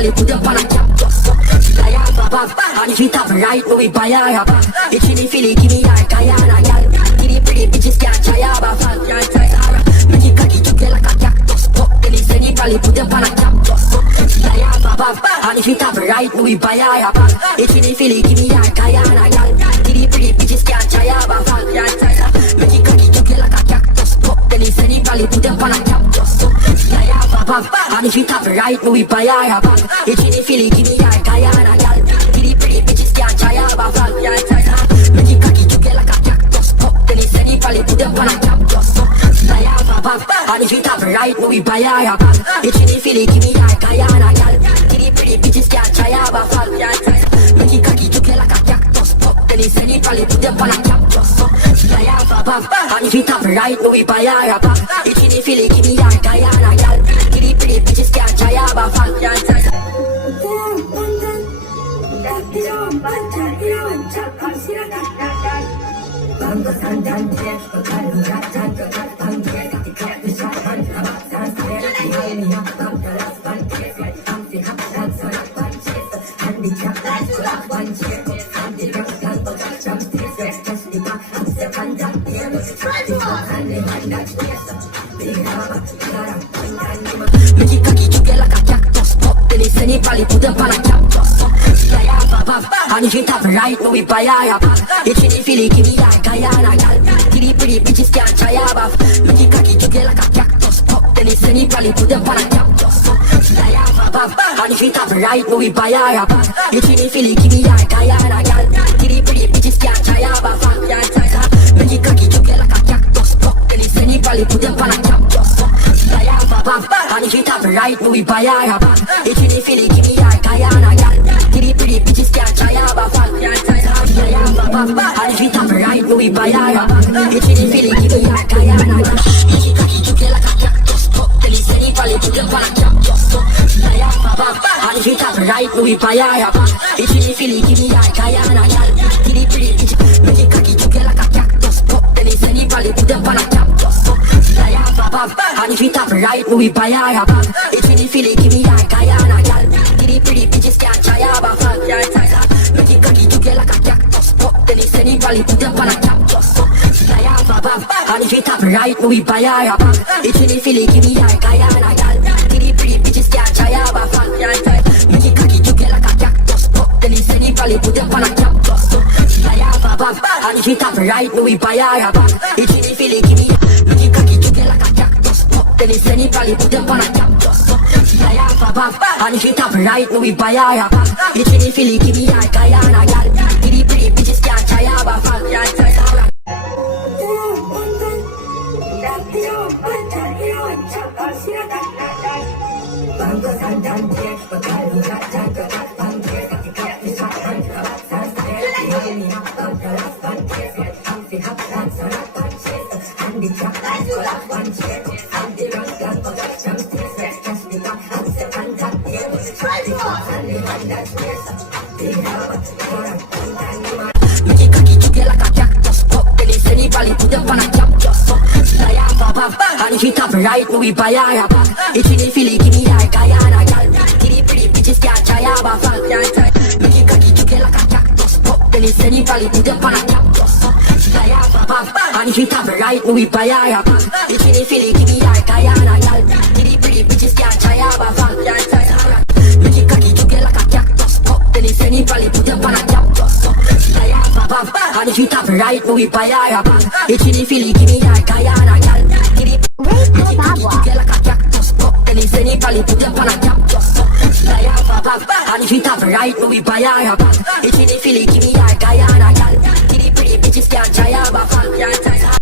anybody put up on a cap. I have a bag, and if it have right, no we buy a bag. It's in the Philly, give me a Guyana, gal. Give the pretty bitches can't try a bag. Can't try a make it cocky to get like a cactus. Then it's anybody put up on a cap. I have a bag, and if it have right, no we buy a bag. It's in the Philly, give me a Guyana, gal. Give the pretty bitches can't try a bag. Can't try a make it cocky to get like a cactus. Then it's anybody put up on a cap. I have a bag, and if it have right, no we buy a bag. It's in the Philly, give me a Guyana, gal. Give the pretty bitches can't try a bag. Can't try a make it cocky to get like a cactus. Then it's anybody put up on a cap. I have a bag, and if it have right, no we buy a bag. It's in the Philly, give me a Guyana, gal. Give the pretty bitches can't try a bag. Can't try a make it cocky to get like a cactus. Then it's anybody put up on a cap. I have a bag, and if it have right, no we buy a bag. It's in the Philly, give me a Guyana, gal. Give the pretty bitches can't try a bag. Can't try a make it cocky to get like a cactus. Then it's anybody put up on a cactus. I have a bag, and if it have right, no we buy a bag. It's in the Philly, give me a Guyana, gal. Give the pretty bitches can't try a bag. Make it cocky to get like a cactus. Then it's anybody put up on a cactus. I have a bag, and if it have right, no we buy a bag. It's in the Philly, give me a Guyana, gal. Give the pretty bitches can't try a bag. Can't try a make it cocky to get like a cactus. Then it's anybody put up on a cactus. I have a bag, and if it have right, no we buy a bag. It's in the Philly, give me a Guyana, gal. Give the pretty bitches can't try a bag. Can't try a I have a bag, and if it have right, no we buy a bag. It's in the Philly, give me a Guyana, gal. Make it cocky to get like a cactus. Then it's anybody put up on a cactus. I have a bag, and if it have right, no we buy a bag. It's in the Philly, give me a Guyana, gal. Give the pretty bitches, make it cocky to get like a cactus. Then it's anybody put up on a cactus. I have a bag, and if it have right, no we buy a bag. It's in the Philly, give me a Guyana, gal. Give the pretty bitches can't try a bag. Can't try a make it cocky to get like a cactus. Then it's anybody put up on a cactus. I have a bag, and if it have right, no we buy a bag. It's in the Philly, give me a Guyana, gal. Give the pretty bitches can't try a bag. Can't try a make it cocky to get like a cactus. Then it's anybody put up on a cactus. I have a bag, and if it have right, no we buy a bag. It's in the Philly, give me make it cocky to get like a cactus. Then it's anybody put up on a cactus. I have a bag, and if it have right, no we buy a bag. It's in the Philly, give me a Guyana, gal. Give the pretty bitches can't try a bag. Can't try a make it cocky to get like a cactus. Then it's anybody put up on a cactus. I have a bag, and if it have right, no we buy a bag. It's in the Philly, give me a Guyana, gal. Give the pretty bitches can't try a bag. Can't try make it cocky to get like a cactus. Then it's anybody put up on a cactus. I have a bag, and if it have right, no we buy a bag. It's in the Philly, give me a Guyana, gal. Give the pretty bitches can't try a bag. Can't try a make it cocky to get like a cactus. Then it's anybody put up on a cactus. I have a bag, and if it have right, no we buy a bag. It's in the Philly, give me a Guyana, gal. Give the make it cocky to get like a cactus. Then it's anybody put up on a cactus. I have a bag, and if it have right, no we buy a bag. It's in the Philly, give me a Guyana, gal. Give the pretty bitches can't try a bag. Can't try